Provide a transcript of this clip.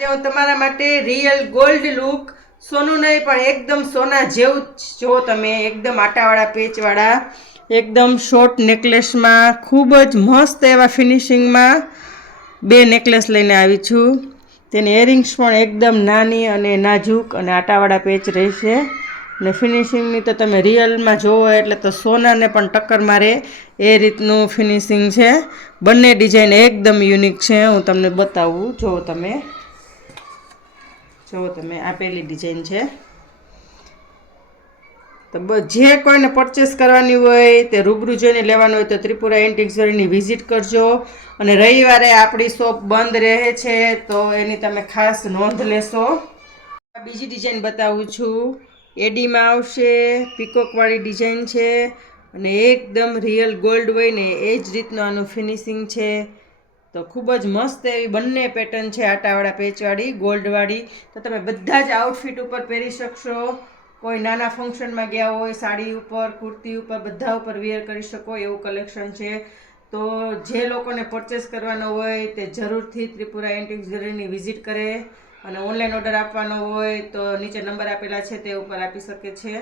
આજે હું તમારા માટે રિયલ ગોલ્ડ લુક સોનું નહીં પણ એકદમ સોના જેવું જો તમે એકદમ આટાવાળા પેચવાળા એકદમ શોર્ટ નેકલેસમાં ખૂબ જ મસ્ત એવા ફિનિશિંગમાં બે નેકલેસ લઈને આવી છું. તેની ઇયરિંગ્સ પણ એકદમ નાની અને નાજુક અને આટાવાળા પેચ રહેશે ને ફિનિશિંગની તો તમે રિયલમાં જોવો એટલે તો સોનાને પણ ટક્કર મારે એ રીતનું ફિનિશિંગ છે. બંને ડિઝાઇન એકદમ યુનિક છે. હું તમને બતાવું. જુઓ તમે આ પહેલી ડિઝાઇન છે. તો જે કોઈને પરચેસ કરવાની હોય તે રૂબરૂ જોઈને લેવાનું હોય તો ત્રિપુરા એન્ટિક જ્વેલરીની વિઝિટ કરજો. અને રવિવારે આપણી શોપ બંધ રહે છે તો એની તમે ખાસ નોંધ લેશો. બીજી ડિઝાઇન બતાવું છું. એડીમાં આવશે, પીકોકવાળી ડિઝાઇન છે અને એકદમ રિયલ ગોલ્ડ હોય ને એ જ રીતનું આનું ફિનિશિંગ છે. તો ખૂબ જ મસ્ત એવી બંને પેટર્ન છે, આટાવાળા પેચવાળી ગોલ્ડવાળી. તો તમે બધા જ આઉટફિટ ઉપર પહેરી શકશો. કોઈ નાના ફંક્શનમાં ગયા હોય, સાડી ઉપર, કુર્તી ઉપર, બધા ઉપર વેર કરી શકો એવું કલેક્શન છે. તો જે લોકોને પરચેસ કરવાનો હોય તે જરૂરથી ત્રિપુરા એન્ટિક જ્વેલરીની વિઝિટ કરે અને ઓનલાઈન ઓર્ડર આપવાનો હોય તો નીચે નંબર આપેલા છે તે ઉપર આપી શકે છે.